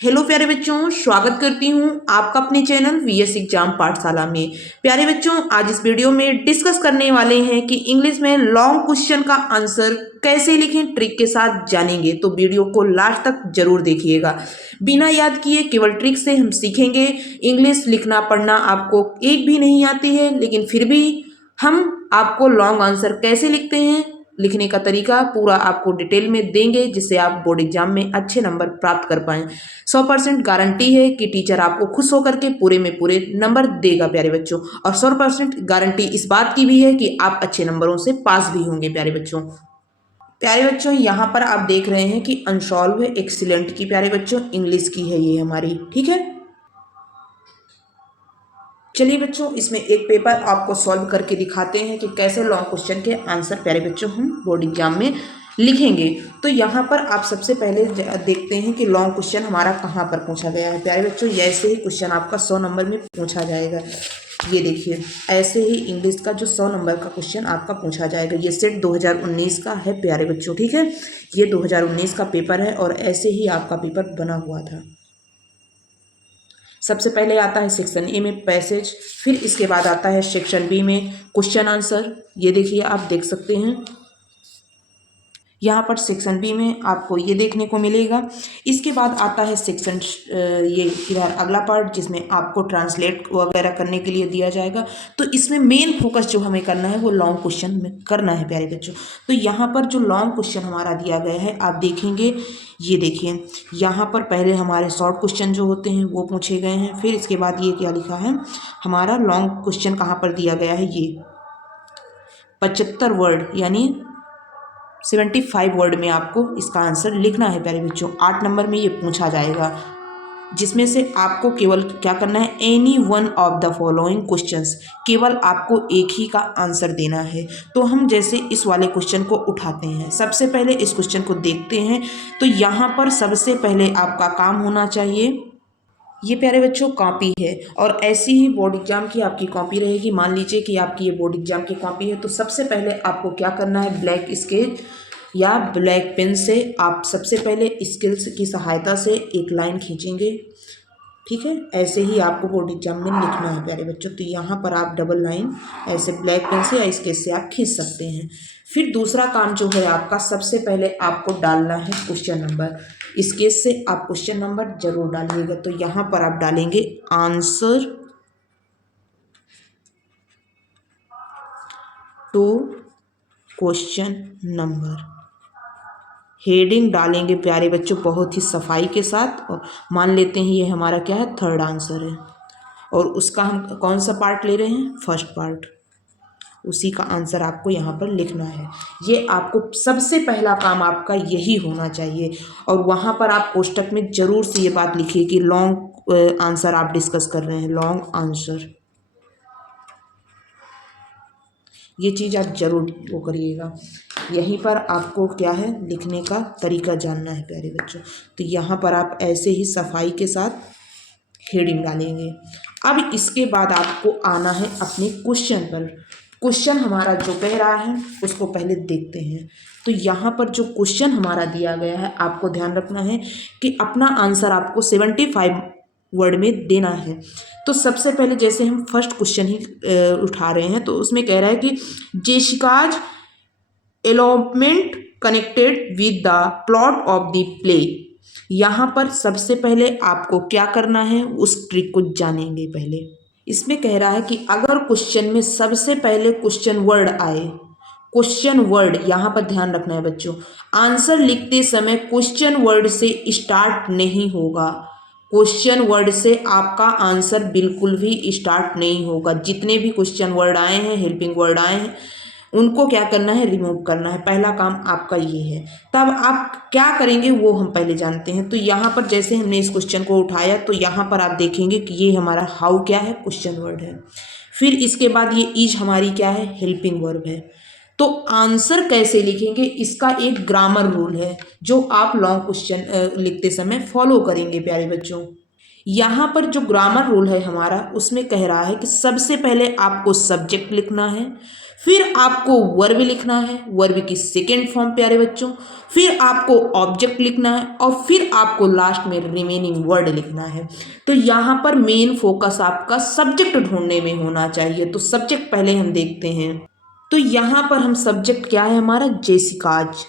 Hello प्यारे बच्चों, स्वागत करती हूँ आपका अपने चैनल वीएस एग्जाम पाठशाला में। प्यारे बच्चों, आज इस वीडियो में डिस्कस करने वाले हैं कि इंग्लिश में लॉन्ग क्वेश्चन का आंसर कैसे लिखें, ट्रिक के साथ जानेंगे। तो वीडियो को लास्ट तक जरूर देखिएगा। बिना याद किए केवल ट्रिक से हम सीखेंगे। इंग्लिश लिखना पढ़ना आपको एक भी नहीं आती है, लेकिन फिर भी हम आपको लॉन्ग आंसर कैसे लिखते हैं, लिखने का तरीका पूरा आपको डिटेल में देंगे, जिससे आप बोर्ड एग्जाम में अच्छे नंबर प्राप्त कर पाएं। 100% गारंटी है कि टीचर आपको खुश होकर के पूरे में पूरे नंबर देगा प्यारे बच्चों। और 100% गारंटी इस बात की भी है कि आप अच्छे नंबरों से पास भी होंगे प्यारे बच्चों। प्यारे बच्चों, यहाँ पर आप देख रहे हैं कि अनसॉल्व है एक्सीलेंट की। प्यारे बच्चों, इंग्लिश की है ये हमारी, ठीक है। चलिए बच्चों, इसमें एक पेपर आपको सॉल्व करके दिखाते हैं कि कैसे लॉन्ग क्वेश्चन के आंसर प्यारे बच्चों हम बोर्ड एग्जाम में लिखेंगे। तो यहाँ पर आप सबसे पहले देखते हैं कि लॉन्ग क्वेश्चन हमारा कहाँ पर पूछा गया है। प्यारे बच्चों, ऐसे ही क्वेश्चन आपका 100 नंबर में पूछा जाएगा। ये देखिए, ऐसे ही इंग्लिश का जो 100 नंबर का क्वेश्चन आपका पूछा जाएगा। ये सेट 2019 का है प्यारे बच्चों, ठीक है। ये 2019 का पेपर है और ऐसे ही आपका पेपर बना हुआ था। सबसे पहले आता है सेक्शन ए में पैसेज, फिर इसके बाद आता है सेक्शन बी में क्वेश्चन आंसर। ये देखिए, आप देख सकते हैं यहाँ पर सेक्शन बी में आपको ये देखने को मिलेगा। इसके बाद आता है सेक्शन ये इधर अगला पार्ट, जिसमें आपको ट्रांसलेट वगैरह करने के लिए दिया जाएगा। तो इसमें मेन फोकस जो हमें करना है वो लॉन्ग क्वेश्चन में करना है प्यारे बच्चों। तो यहाँ पर जो लॉन्ग क्वेश्चन हमारा दिया गया है, आप देखेंगे, ये देखिए, यहाँ पर पहले हमारे शॉर्ट क्वेश्चन जो होते हैं वो पूछे गए हैं। फिर इसके बाद ये क्या लिखा है, हमारा लॉन्ग क्वेश्चन कहाँ पर दिया गया है, ये 75 वर्ड यानी 75 वर्ड में आपको इसका आंसर लिखना है प्यारे बच्चों। 8 नंबर में ये पूछा जाएगा, जिसमें से आपको केवल क्या करना है, any one of the following questions, केवल आपको एक ही का आंसर देना है। तो हम जैसे इस वाले क्वेश्चन को उठाते हैं, सबसे पहले इस क्वेश्चन को देखते हैं। तो यहाँ पर सबसे पहले आपका काम होना चाहिए, ये प्यारे बच्चों कॉपी है, और ऐसी ही बोर्ड एग्जाम की आपकी कॉपी रहेगी। मान लीजिए कि आपकी ये बोर्ड एग्जाम की कॉपी है, तो सबसे पहले आपको क्या करना है, ब्लैक स्केच या ब्लैक पेन से आप सबसे पहले स्केल्स की सहायता से एक लाइन खींचेंगे, ठीक है। ऐसे ही आपको बोर्ड एग्जाम में लिखना है प्यारे बच्चों। तो यहाँ पर आप डबल लाइन ऐसे ब्लैक पेन से या स्केच से आप खींच सकते हैं। फिर दूसरा काम जो है आपका, सबसे पहले आपको डालना है क्वेश्चन नंबर। स्केच से आप क्वेश्चन नंबर जरूर डालिएगा। तो यहाँ पर आप डालेंगे answer to question number, heading डालेंगे प्यारे बच्चों बहुत ही सफाई के साथ। और मान लेते हैं ये हमारा क्या है, थर्ड आंसर है, और उसका हम कौन सा पार्ट ले रहे हैं, फर्स्ट पार्ट, उसी का आंसर आपको यहाँ पर लिखना है। ये आपको सबसे पहला काम आपका यही होना चाहिए। और वहाँ पर आप कोष्टक में जरूर से ये बात लिखिए कि लॉन्ग आंसर आप डिस्कस कर रहे हैं, लॉन्ग आंसर, ये चीज़ आप जरूर वो करिएगा। यहीं पर आपको क्या है, लिखने का तरीका जानना है प्यारे बच्चों। तो यहाँ पर आप ऐसे ही सफाई के साथ हेडिंग डालेंगे। अब इसके बाद आपको आना है अपने क्वेश्चन पर। क्वेश्चन हमारा जो कह रहा है उसको पहले देखते हैं। तो यहाँ पर जो क्वेश्चन हमारा दिया गया है, आपको ध्यान रखना है कि अपना आंसर आपको 75 वर्ड में देना है। तो सबसे पहले जैसे हम फर्स्ट क्वेश्चन ही उठा रहे हैं, तो उसमें कह रहा है कि Jessica's elopement connected with the plot of the play. यहाँ पर सबसे पहले आपको क्या करना है, उस ट्रिक को जानेंगे पहले। इसमें कह रहा है कि अगर क्वेश्चन में सबसे पहले क्वेश्चन वर्ड आए, क्वेश्चन वर्ड यहाँ पर ध्यान रखना है बच्चों, आंसर लिखते समय क्वेश्चन वर्ड से स्टार्ट नहीं होगा। क्वेश्चन वर्ड से आपका आंसर बिल्कुल भी स्टार्ट नहीं होगा। जितने भी क्वेश्चन वर्ड आए हैं, हेल्पिंग वर्ड आए हैं, उनको क्या करना है, रिमूव करना है। पहला काम आपका ये है। तब आप क्या करेंगे वो हम पहले जानते हैं। तो यहाँ पर जैसे हमने इस क्वेश्चन को उठाया, तो यहाँ पर आप देखेंगे कि ये हमारा हाउ क्या है, क्वेश्चन वर्ड है। फिर इसके बाद ये इज हमारी क्या है, हेल्पिंग वर्ब है। तो आंसर कैसे लिखेंगे, इसका एक ग्रामर रूल है जो आप लॉन्ग क्वेश्चन लिखते समय फॉलो करेंगे प्यारे बच्चों। यहाँ पर जो ग्रामर रूल है हमारा, उसमें कह रहा है कि सबसे पहले आपको सब्जेक्ट लिखना है, फिर आपको वर्ब लिखना है, वर्ब की सेकेंड फॉर्म प्यारे बच्चों, फिर आपको ऑब्जेक्ट लिखना है और फिर आपको लास्ट में रिमेनिंग वर्ड लिखना है। तो यहाँ पर मेन फोकस आपका सब्जेक्ट ढूंढने में होना चाहिए। तो सब्जेक्ट पहले हम देखते हैं। तो यहाँ पर हम सब्जेक्ट क्या है हमारा, जेसिकाज।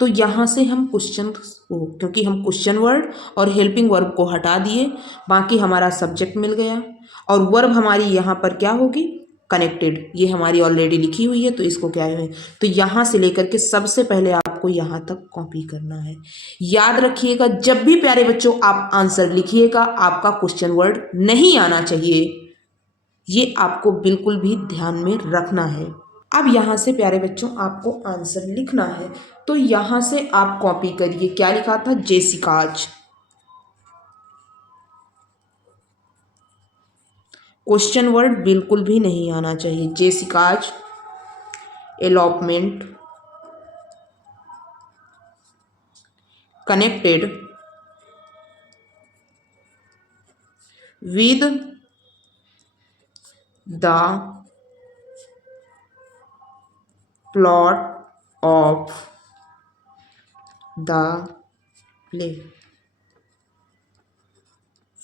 तो यहाँ से हम क्वेश्चन को, क्योंकि हम क्वेश्चन वर्ड और हेल्पिंग वर्ब को हटा दिए, बाकी हमारा सब्जेक्ट मिल गया। और वर्ब हमारी यहाँ पर क्या होगी, कनेक्टेड, ये हमारी ऑलरेडी लिखी हुई है तो इसको क्या है, तो यहाँ से लेकर के सबसे पहले आपको यहाँ तक कॉपी करना है। याद रखिएगा, जब भी प्यारे बच्चों आप आंसर लिखिएगा आपका क्वेश्चन वर्ड नहीं आना चाहिए, ये आपको बिल्कुल भी ध्यान में रखना है। अब यहाँ से प्यारे बच्चों आपको आंसर लिखना है, तो यहाँ से आप कॉपी करिए। क्या लिखा था, जेसिकाज। क्वेश्चन वर्ड बिल्कुल भी नहीं आना चाहिए। Jessica's elopement connected with the plot of the play,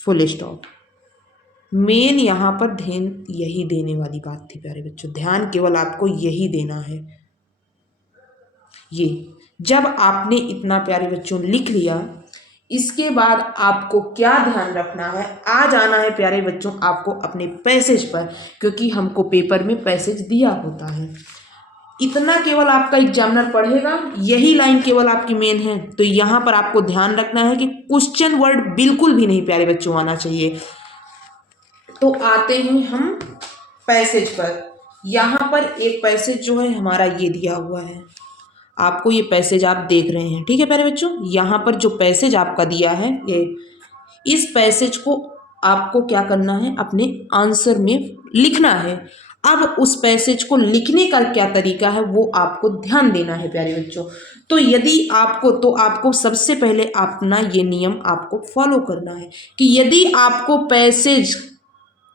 full stop. Main यहाँ पर ध्यान यही देने वाली बात थी प्यारे बच्चों, ध्यान केवल आपको यही देना है। ये जब आपने इतना प्यारे बच्चों लिख लिया, इसके बाद आपको क्या ध्यान रखना है, आ जाना है प्यारे बच्चों आपको अपने पैसेज पर, क्योंकि हमको पेपर में पैसेज दिया होता है। इतना केवल आपका एग्जामिनर पढ़ेगा, यही लाइन केवल आपकी मेन है। तो यहाँ पर आपको ध्यान रखना है कि क्वेश्चन वर्ड बिल्कुल भी नहीं प्यारे बच्चों आना चाहिए। तो आते हैं हम पैसेज पर। यहाँ पर एक पैसेज जो है हमारा ये दिया हुआ है, आपको ये पैसेज आप देख रहे हैं, ठीक है प्यारे बच्चों। यहाँ पर जो पैसेज आपका दिया है, ये इस पैसेज को आपको क्या करना है, अपने आंसर में लिखना है। अब उस पैसेज को लिखने का क्या तरीका है वो आपको ध्यान देना है प्यारे बच्चों। तो यदि आपको, तो आपको सबसे पहले अपना ये नियम आपको फॉलो करना है कि यदि आपको पैसेज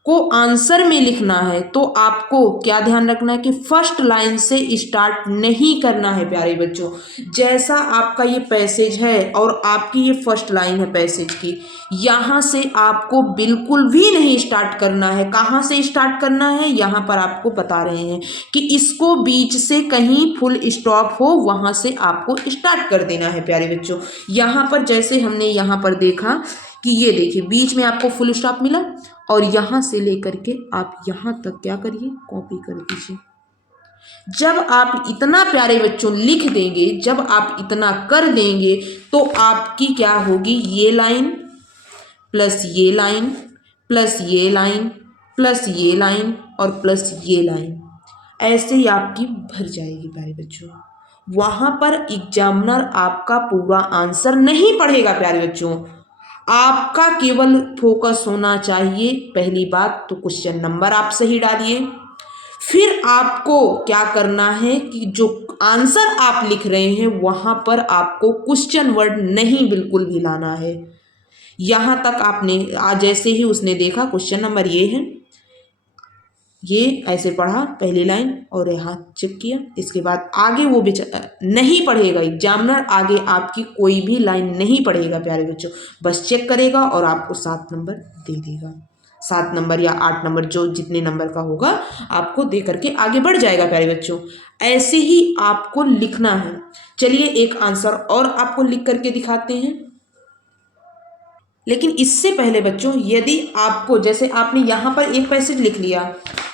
को आंसर में लिखना है तो आपको क्या ध्यान रखना है कि फर्स्ट लाइन से स्टार्ट नहीं करना है प्यारे बच्चों। जैसा आपका ये पैसेज है और आपकी ये फर्स्ट लाइन है पैसेज की, यहाँ से आपको बिल्कुल भी नहीं स्टार्ट करना है। कहाँ से स्टार्ट करना है, यहाँ पर आपको बता रहे हैं कि इसको बीच से कहीं फुल स्टॉप हो वहाँ से आपको स्टार्ट कर देना है प्यारे बच्चों। यहाँ पर जैसे हमने यहाँ पर देखा कि ये देखिए बीच में आपको फुल स्टॉप मिला और यहाँ से लेकर के आप यहाँ तक क्या करिए, कॉपी कर दीजिए। जब आप इतना प्यारे बच्चों लिख देंगे, जब आप इतना कर देंगे, तो आपकी क्या होगी, ये लाइन प्लस ये लाइन प्लस ये लाइन प्लस ये लाइन और प्लस ये लाइन, ऐसे ही आपकी भर जाएगी प्यारे बच्चों। वहाँ पर एग्जामिनर आपका पूरा आंसर नहीं पढ़ेगा प्यारे बच्चों, आपका केवल फोकस होना चाहिए। पहली बात तो क्वेश्चन नंबर आप सही डालिए, फिर आपको क्या करना है कि जो आंसर आप लिख रहे हैं वहाँ पर आपको क्वेश्चन वर्ड नहीं बिल्कुल भी लाना है। यहाँ तक आपने आज जैसे ही उसने देखा क्वेश्चन नंबर ये है, ये ऐसे पढ़ा पहली लाइन और यहाँ चेक किया, इसके बाद आगे वो नहीं पढ़ेगा एग्जामिनर, आगे आपकी कोई भी लाइन नहीं पढ़ेगा प्यारे बच्चों, बस चेक करेगा और आपको 7 नंबर दे देगा। 7 नंबर या 8 नंबर जो जितने नंबर का होगा आपको दे करके आगे बढ़ जाएगा प्यारे बच्चों। ऐसे ही आपको लिखना है। चलिए एक आंसर और आपको लिख करके दिखाते हैं। लेकिन इससे पहले बच्चों, यदि आपको, जैसे आपने यहाँ पर एक पैसेज लिख लिया,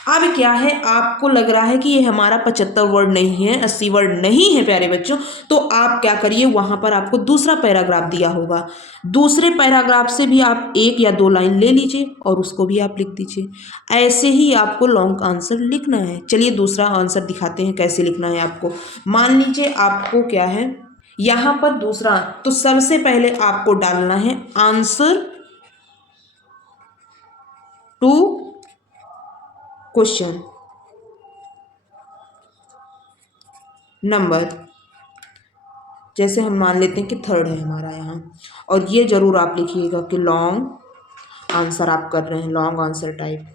अब क्या है, आपको लग रहा है कि ये हमारा 75 वर्ड नहीं है, 80 वर्ड नहीं है प्यारे बच्चों, तो आप क्या करिए, वहाँ पर आपको दूसरा पैराग्राफ दिया होगा, दूसरे पैराग्राफ से भी आप 1 या 2 लाइन ले लीजिए और उसको भी आप लिख दीजिए। ऐसे ही आपको लॉन्ग आंसर लिखना है। चलिए दूसरा आंसर दिखाते हैं कैसे लिखना है आपको। मान लीजिए आपको क्या है यहाँ पर दूसरा, तो सबसे पहले आपको डालना है आंसर टू क्वेश्चन नंबर, जैसे हम मान लेते हैं कि 3rd है हमारा यहाँ, और ये जरूर आप लिखिएगा कि लॉन्ग आंसर आप कर रहे हैं, लॉन्ग आंसर टाइप,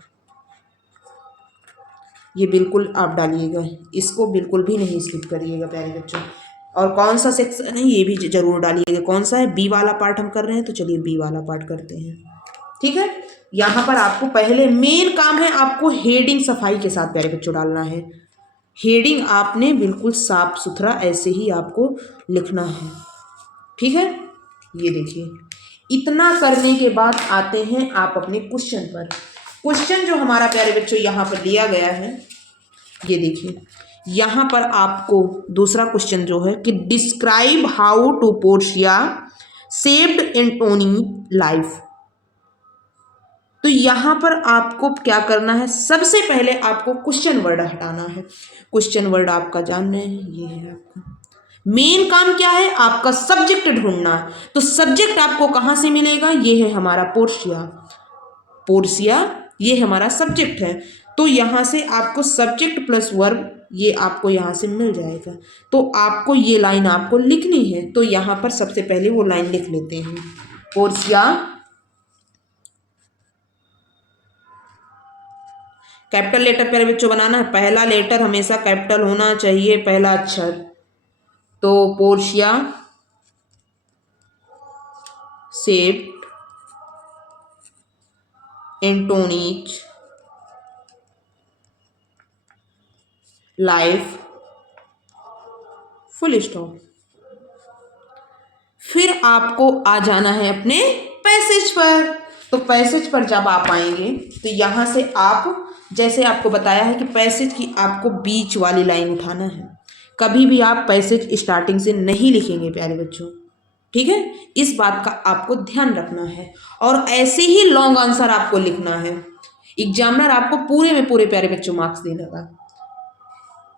ये बिल्कुल आप डालिएगा, इसको बिल्कुल भी नहीं स्किप करिएगा प्यारे बच्चों। और कौन सा सेक्शन है ये भी जरूर डालिएगा, कौन सा है, बी वाला पार्ट हम कर रहे हैं, तो चलिए बी वाला पार्ट करते हैं। ठीक है, यहाँ पर आपको पहले मेन काम है, आपको हेडिंग सफाई के साथ प्यारे बच्चों डालना है। हेडिंग आपने बिल्कुल साफ सुथरा ऐसे ही आपको लिखना है। ठीक है, ये देखिए, इतना करने के बाद आते हैं आप अपने क्वेश्चन पर। क्वेश्चन जो हमारा प्यारे बच्चों यहाँ पर लिया गया है, ये देखिए, यहाँ पर आपको दूसरा क्वेश्चन जो है कि describe how to Portia saved Antonio life. तो यहाँ पर आपको क्या करना है, सबसे पहले आपको क्वेश्चन वर्ड हटाना है। क्वेश्चन वर्ड आपका जान रहे हैं, ये है आपका मेन काम। क्या है, आपका सब्जेक्ट ढूंढना है। तो सब्जेक्ट आपको कहाँ से मिलेगा, ये है हमारा पोर्शिया, पोर्शिया ये हमारा सब्जेक्ट है। तो यहाँ से आपको सब्जेक्ट प्लस वर्ब ये आपको यहाँ से मिल जाएगा। तो आपको ये लाइन आपको लिखनी है। तो यहाँ पर सबसे पहले वो लाइन लिख लेते हैं, पोर्शिया, कैपिटल लेटर प्यारे बच्चों बनाना है, पहला लेटर हमेशा कैपिटल होना चाहिए, पहला अक्षर। तो Portia saved Anthony's life, full stop. फिर आपको आ जाना है अपने पैसेज पर। तो पैसेज पर जब आप आएंगे तो यहाँ से आप, जैसे आपको बताया है कि पैसेज की आपको बीच वाली लाइन उठाना है। कभी भी आप पैसेज स्टार्टिंग से नहीं लिखेंगे प्यारे बच्चों, ठीक है, इस बात का आपको ध्यान रखना है। और ऐसे ही लॉन्ग आंसर आपको लिखना है। एग्जामिनर आपको पूरे में पूरे प्यारे बच्चों मार्क्स दे देगा।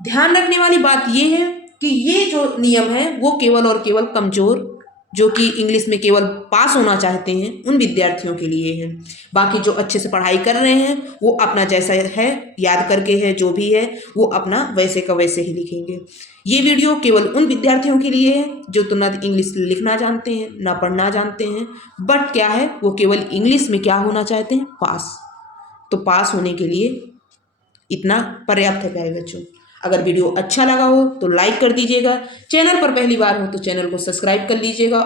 ध्यान रखने वाली बात यह है कि ये जो नियम है वो केवल और केवल कमजोर, जो कि इंग्लिश में केवल पास होना चाहते हैं, उन विद्यार्थियों के लिए है। बाकी जो अच्छे से पढ़ाई कर रहे हैं वो अपना जैसा है याद करके है, जो भी है वो अपना वैसे का वैसे ही लिखेंगे। ये वीडियो केवल उन विद्यार्थियों के लिए है जो तो ना इंग्लिश लिखना जानते हैं ना पढ़ना जानते हैं, बट क्या है वो केवल इंग्लिश में क्या होना चाहते हैं, पास। तो पास होने के लिए इतना पर्याप्त है प्यारे बच्चों। अगर वीडियो अच्छा लगा हो तो लाइक कर दीजिएगा, चैनल पर पहली बार हो तो चैनल को सब्सक्राइब कर लीजिएगा।